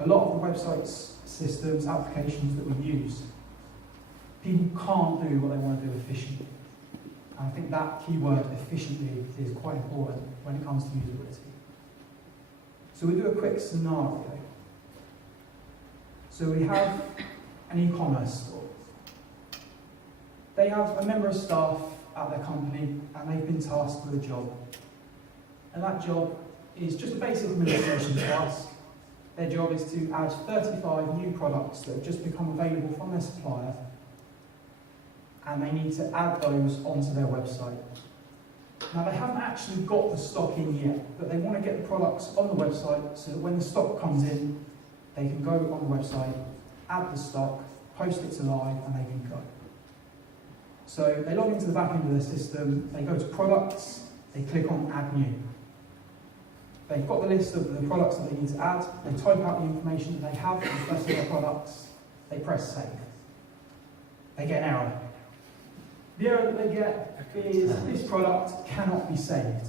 A lot of the websites, systems, applications that we use, people can't do what they want to do efficiently. And I think that keyword, efficiently, is quite important when it comes to usability. So we do a quick scenario. So we have an e-commerce store. They have a member of staff at their company and they've been tasked with a job. And that job is just a basic administration task. Their job is to add 35 new products that have just become available from their supplier, and they need to add those onto their website. Now they haven't actually got the stock in yet, but they want to get the products on the website so that when the stock comes in, they can go on the website, add the stock, post it to live, and they can go. So they log into the back end of their system, they go to products, they click on add new. They've got the list of the products that they need to add, they type out the information that they have for the rest of their products, they press save. They get an error. The error that they get is this product cannot be saved.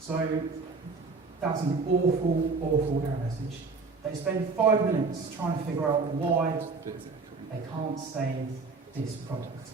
So that's an awful, awful error message. They spend 5 minutes trying to figure out why they can't save this product.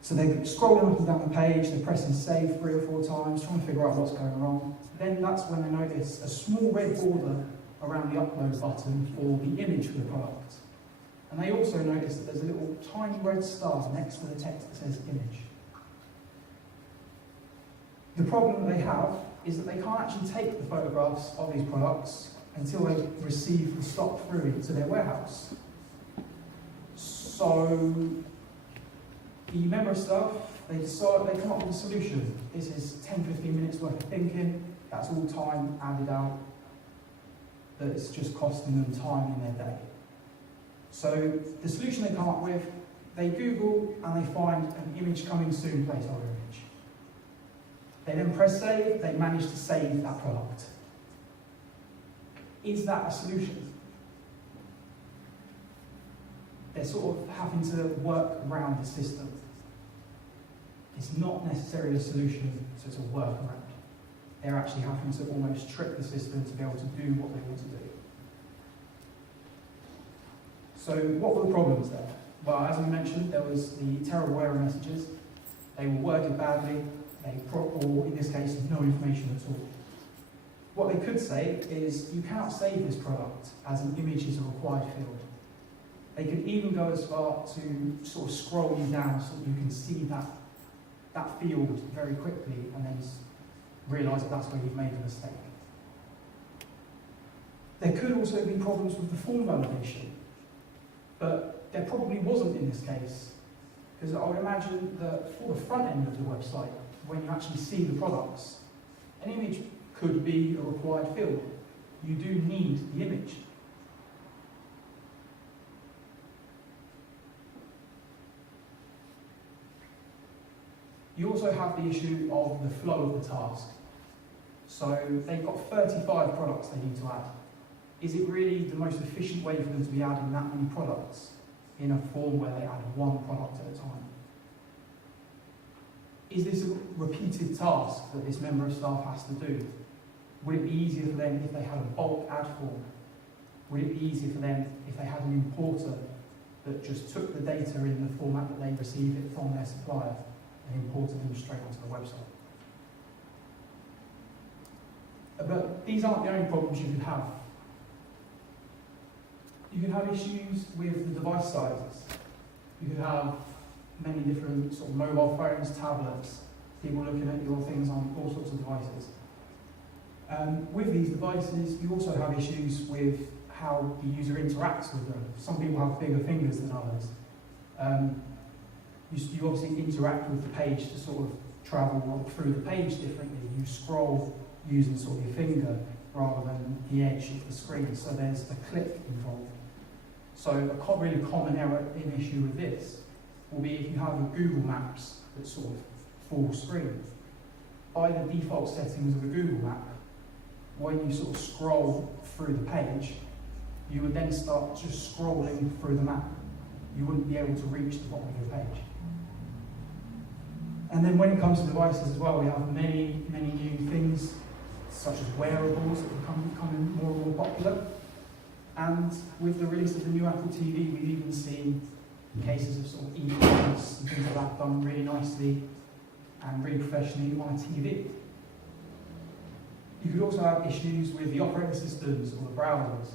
So they're scrolling up and down the page, they're pressing save 3 or 4 times, trying to figure out what's going wrong. Then that's when they notice a small red border around the upload button for the image for the product. And they also notice that there's a little tiny red star next to the text that says image. The problem that they have is that they can't actually take the photographs of these products until they receive the stock through into their warehouse. So the member of staff, they come up with a solution. This is 10-15 minutes worth of thinking, that's all time added out, that it's just costing them time in their day. So the solution they come up with, they Google and they find an image coming soon placeholder image. They then press save, they manage to save that product. Is that a solution? They're sort of having to work around the system. It's not necessarily a solution, so it's a workaround. They're actually having to almost trick the system to be able to do what they want to do. So what were the problems there? Well, as I mentioned, there was the terrible error messages. They were worded badly, or in this case, no information at all. What they could say is, you cannot save this product as an image is a required field. They could even go as far to sort of scroll you down so that you can see that field very quickly and then realise that that's where you've made a mistake. There could also be problems with the form validation, but there probably wasn't in this case, because I would imagine that for the front end of the website, when you actually see the products, an image could be a required field. You do need the image. You also have the issue of the flow of the task. So they've got 35 products they need to add. Is it really the most efficient way for them to be adding that many products in a form where they add one product at a time? Is this a repeated task that this member of staff has to do? Would it be easier for them if they had a bulk ad form? Would it be easier for them if they had an importer that just took the data in the format that they received it from their supplier and imported them straight onto the website? But these aren't the only problems you could have. You could have issues with the device sizes. You could have many different sort of mobile phones, tablets, people looking at your things on all sorts of devices. With these devices, you also have issues with how the user interacts with them. Some people have bigger fingers than others. You obviously interact with the page to sort of travel through the page differently. You scroll using sort of your finger rather than the edge of the screen, so there's a click involved. So a really common error in issue with this will be if you have a Google Maps that's sort of full screen. By the default settings of a Google map, when you sort of scroll through the page, you would then start just scrolling through the map. You wouldn't be able to reach the bottom of your page. And then when it comes to devices as well, we have many, many new things. such as wearables that are becoming more and more popular. And with the release of the new Apple TV, we've even seen cases of sort of e-commerce and things like that done really nicely and really professionally on a TV. You could also have issues with the operating systems or the browsers.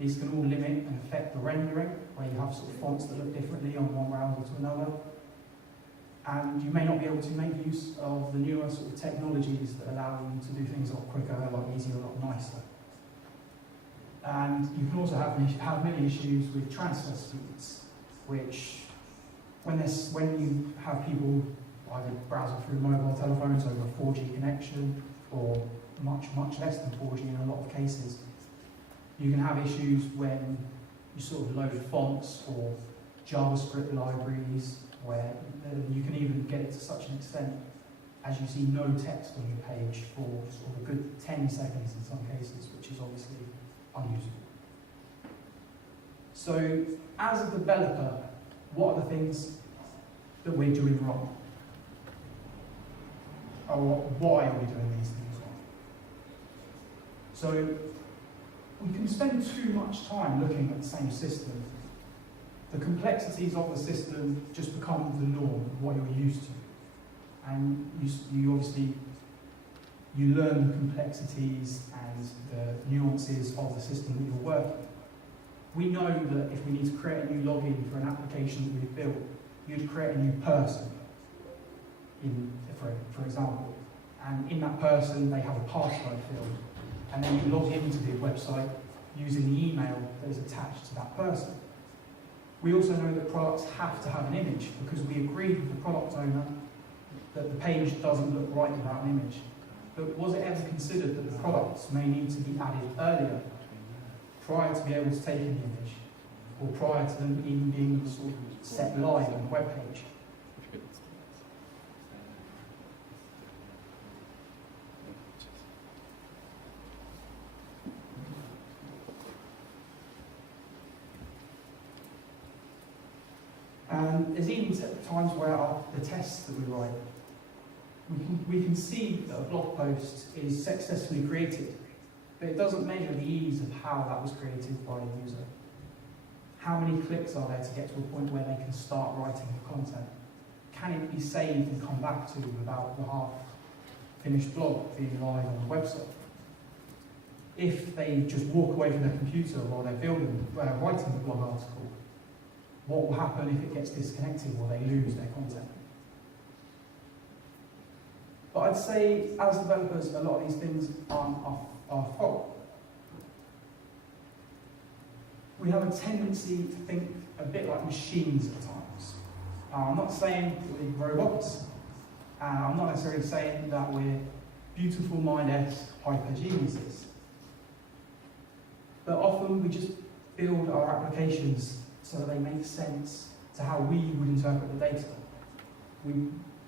These can all limit and affect the rendering, where you have sort of fonts that look differently on one browser to another. And you may not be able to make use of the newer sort of technologies that allow you to do things a lot quicker, a lot easier, a lot nicer. And you can also have many issues with transfer speeds, which when you have people either browsing through mobile telephones over a 4G connection, or much less than 4G in a lot of cases, you can have issues when you sort of load fonts or JavaScript libraries, where you can even get it to such an extent as you see no text on your page for sort of a good 10 seconds in some cases, which is obviously unusable. So, as a developer, what are the things that we're doing wrong? Or why are we doing these things wrong? So, we can spend too much time looking at the same system. The complexities of the system just become the norm, what you're used to. And you obviously, you learn the complexities and the nuances of the system that you're working. We know that if we need to create a new login for an application that we've built, you'd create a new person, for example. And in that person, they have a password field. And then you log into the website using the email that is attached to that person. We also know that products have to have an image because we agreed with the product owner that the page doesn't look right without an image. But was it ever considered that the products may need to be added earlier, prior to be able to take in the image, or prior to them even being sort of set live on the web page? And there's even times where the tests that we write, we can see that a blog post is successfully created, but it doesn't measure the ease of how that was created by a user. How many clicks are there to get to a point where they can start writing the content? Can it be saved and come back to without the half-finished blog being live on the website? If they just walk away from their computer while they're writing the blog article, what will happen if it gets disconnected or they lose their content? But I'd say, as developers, a lot of these things aren't our fault. We have a tendency to think a bit like machines at times. I'm not saying we're robots. I'm not necessarily saying that we're beautiful mind-esque hyper geniuses. But often we just build our applications so that they make sense to how we would interpret the data. We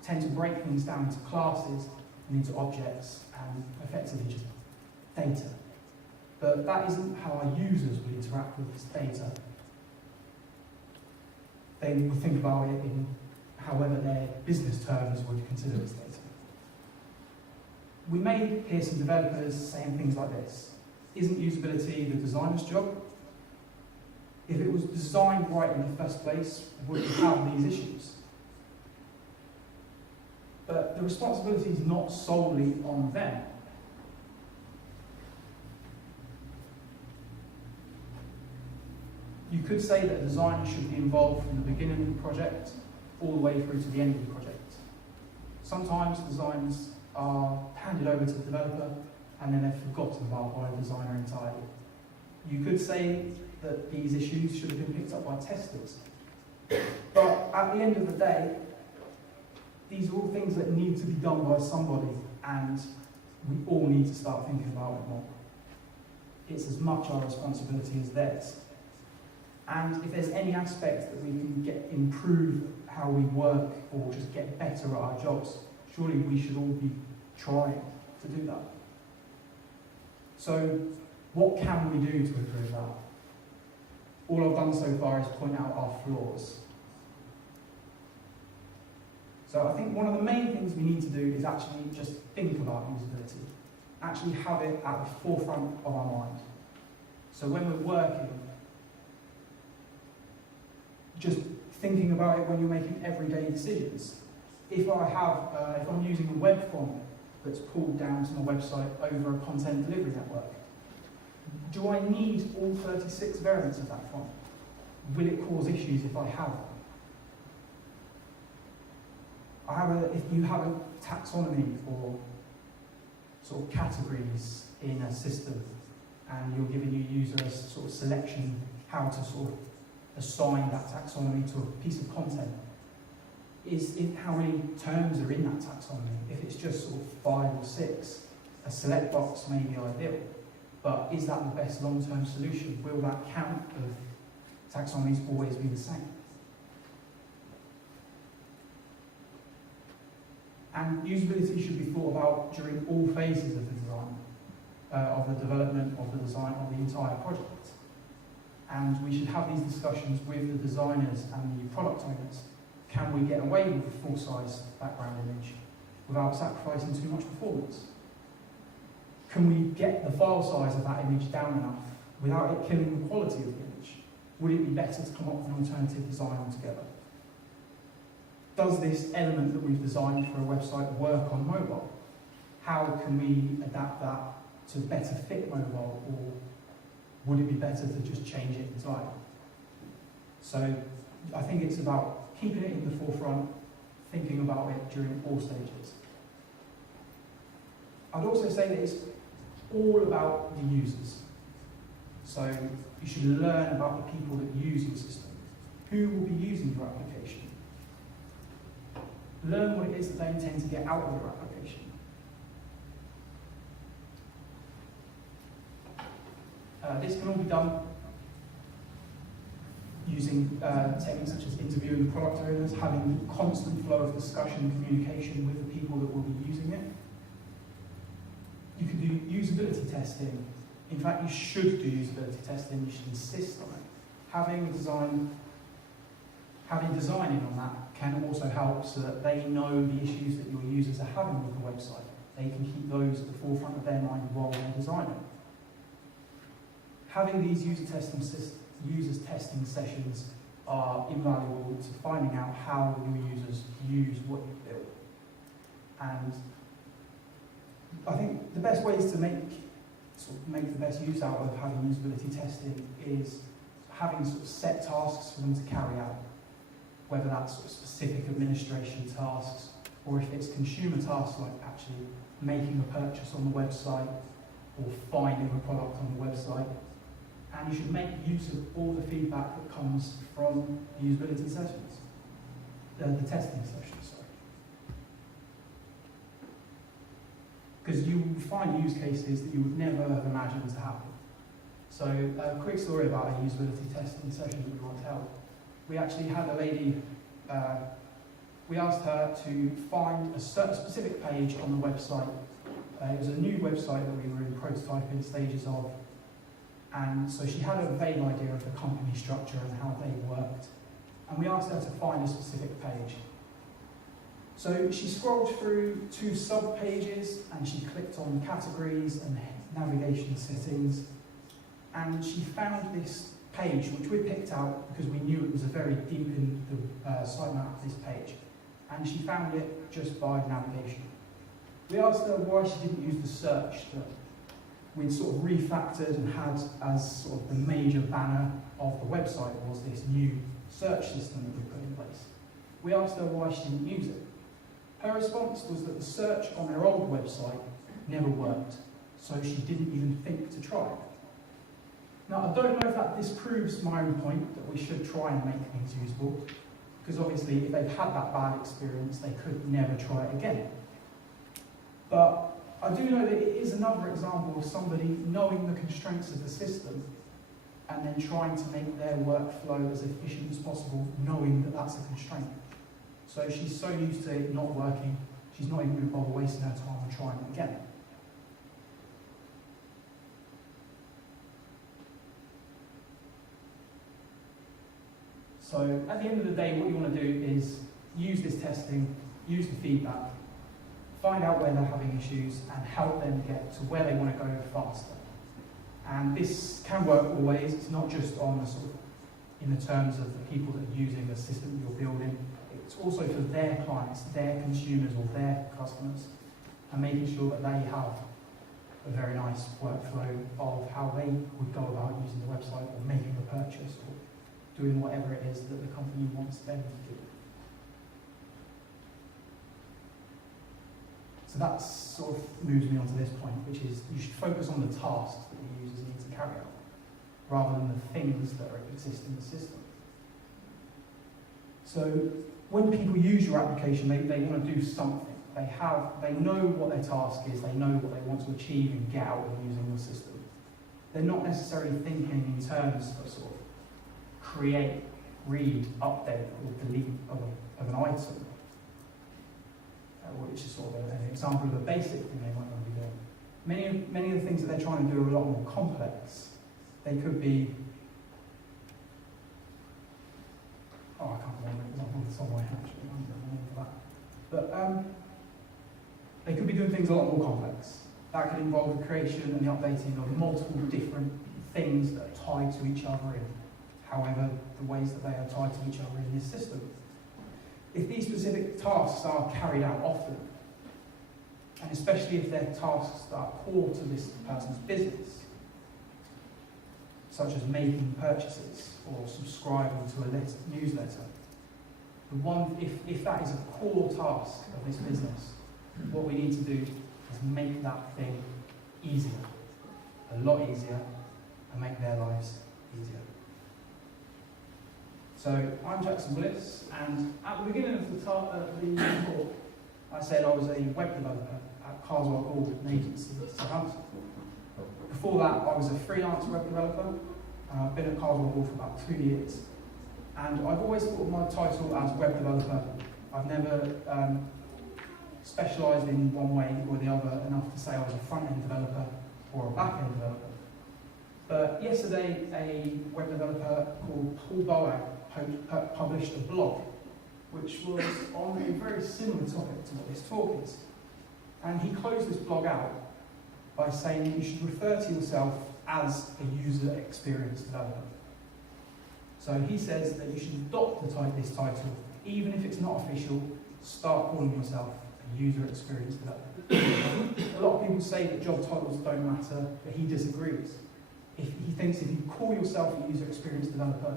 tend to break things down into classes and into objects and effectively just data. But that isn't how our users would interact with this data. They will think about it in however their business terms would consider this data. We may hear some developers saying things like this: isn't usability the designer's job? If it was designed right in the first place, would we have these issues? But the responsibility is not solely on them. You could say that a designer should be involved from the beginning of the project all the way through to the end of the project. Sometimes designs are handed over to the developer and then they're forgotten about by the designer entirely. You could say that these issues should have been picked up by testers. But at the end of the day, these are all things that need to be done by somebody, and we all need to start thinking about it more. It's as much our responsibility as theirs. And if there's any aspect that we can improve how we work or just get better at our jobs, surely we should all be trying to do that. So, what can we do to improve that? All I've done so far is point out our flaws. So I think one of the main things we need to do is actually just think about usability actually have it at the forefront of our mind. So when we're working, just thinking about it when you're making everyday decisions. If I'm using a web font that's pulled down to my website over a content delivery network, do I need all 36 variants of that font? Will it cause issues if I have them? If you have a taxonomy for sort of categories in a system, and you're giving your user a sort of selection how to sort of assign that taxonomy to a piece of content, is how many terms are in that taxonomy. If it's just sort of 5 or 6, a select box may be ideal, but is that the best long-term solution? Will that count of taxonomies always be the same? And usability should be thought about during all phases of the design, of the development, of the design, of the entire project. And we should have these discussions with the designers and the product owners. Can we get away with a full-size background image without sacrificing too much performance? Can we get the file size of that image down enough without it killing the quality of the image? Would it be better to come up with an alternative design altogether? Does this element that we've designed for a website work on mobile? How can we adapt that to better fit mobile, or would it be better to just change it entirely? So I think it's about keeping it in the forefront, thinking about it during all stages. I'd also say that it's all about the users. So you should learn about the people that use your system. Who will be using your application? Learn what it is that they intend to get out of your application. This can all be done using techniques such as interviewing the product owners, having a constant flow of discussion and communication with the people that will be using it. You can do usability testing. In fact, you should do usability testing. You should insist on it. Having designing on that can also help so that they know the issues that your users are having with the website. They can keep those at the forefront of their mind while they're designing. Having these users testing sessions are invaluable to finding out how your users use what you've built. And I think the best ways to make the best use out of having usability testing is having sort of set tasks for them to carry out, whether that's sort of specific administration tasks, or if it's consumer tasks like actually making a purchase on the website or finding a product on the website. And you should make use of all the feedback that comes from the usability sessions, the testing sessions, sorry. Because you will find use cases that you would never have imagined to happen. So a quick story about a usability testing session that we once held. We actually had a lady, we asked her to find a specific page on the website. It was a new website that we were in prototyping stages of. And so she had a vague idea of the company structure and how they worked. And we asked her to find a specific page. So she scrolled through 2 sub-pages and she clicked on categories and navigation settings. And she found this page, which we picked out because we knew it was a very deep in the sitemap, this page. And she found it just by navigation. We asked her why she didn't use the search that we'd sort of refactored and had as sort of the major banner of the website was this new search system that we put in place. We asked her why she didn't use it. Her response was that the search on their old website never worked, so she didn't even think to try it. Now, I don't know if that disproves my own point that we should try and make things usable, because obviously if they've had that bad experience, they could never try it again. But I do know that it is another example of somebody knowing the constraints of the system and then trying to make their workflow as efficient as possible, knowing that that's a constraint. So she's so used to it not working, she's not even going to bother wasting her time on trying it again. So at the end of the day, what you want to do is use this testing, use the feedback, find out where they're having issues and help them get to where they want to go faster. And this can work always. It's not just on the sort of in the terms of the people that are using the system you're building. It's also for their clients, their consumers or their customers, and making sure that they have a very nice workflow of how they would go about using the website or making the purchase or doing whatever it is that the company wants them to do. So that sort of moves me on to this point, which is you should focus on the tasks that the users need to carry out, rather than the things that exist in the system. So when people use your application, they want to do something. They know what their task is, they know what they want to achieve and get out of using your system. They're not necessarily thinking in terms of sort of create, read, update, or delete of an item, which is sort of an example of a basic thing they might want to be doing. Many of the things that they're trying to do are a lot more complex. They could be, I can't remember the example off the top of my head actually, I'm not remember for that. But they could be doing things a lot more complex. That could involve the creation and the updating of multiple different things that are tied to each other in however the ways that they are tied to each other in this system. If these specific tasks are carried out often, and especially if they're tasks that are core to this person's business, such as making purchases or subscribing to a newsletter, if that is a core task of this business, what we need to do is make that thing easier, a lot easier, and make their lives easier. So I'm Jackson Willis, and at the beginning of the talk, I said I was a web developer at Carswell Gordon, an agency in Southampton. Before that, I was a freelance web developer, and I've been at Carswell Gordon for about 2 years. And I've always thought of my title as web developer. I've never specialised in one way or the other enough to say I was a front-end developer or a back-end developer. But yesterday, a web developer called Paul Boag published a blog which was on a very similar topic to what this talk is. And he closed this blog out by saying you should refer to yourself as a user experience developer. So he says that you should adopt this title, even if it's not official. Start calling yourself a user experience developer. A lot of people say that job titles don't matter, but he disagrees. He thinks if you call yourself a user experience developer,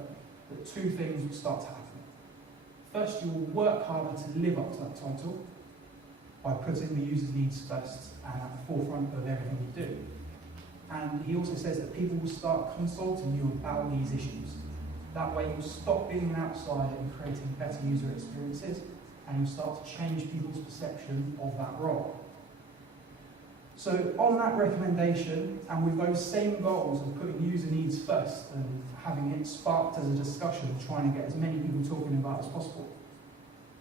that two things will start to happen. First, you will work harder to live up to that title by putting the user's needs first and at the forefront of everything you do. And he also says that people will start consulting you about these issues. That way you'll stop being an outsider and creating better user experiences, and you'll start to change people's perception of that role. So on that recommendation, and with those same goals of putting user needs first and having it sparked as a discussion, trying to get as many people talking about it as possible,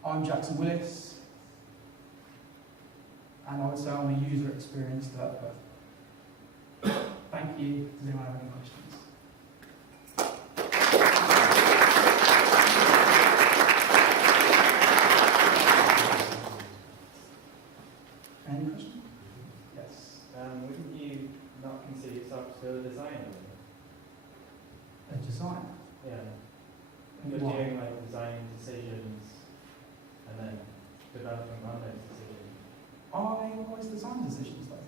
I'm Jackson Willis, and I would say I'm a user experience developer. Thank you. Does anyone have any questions? Any questions? Yes. Wouldn't you not consider yourself still a designer? A design? Yeah. You're doing like design decisions and then developing on those decisions. I always design decisions though.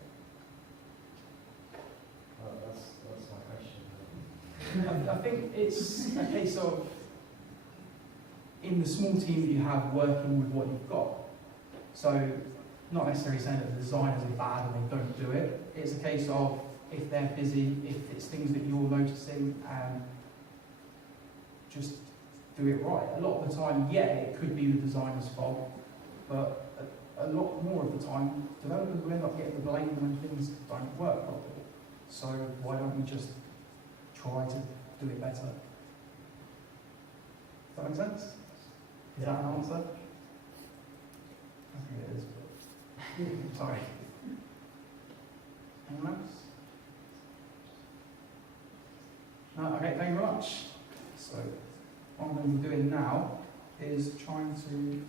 Well, that's my question. I think it's a case of, in the small team that you have, working with what you've got. So, not necessarily saying that the designers are bad and they don't do it. It's a case of, if they're busy, if it's things that you're noticing, just do it right. A lot of the time, yeah, it could be the designer's fault, but a lot more of the time, developers will end up getting the blame when things don't work properly. So why don't we just try to do it better? Does that make sense? Is that an answer? I think it is, but sorry. Anyone else? No, okay, thank you very much. So what I'm going to be doing now is trying to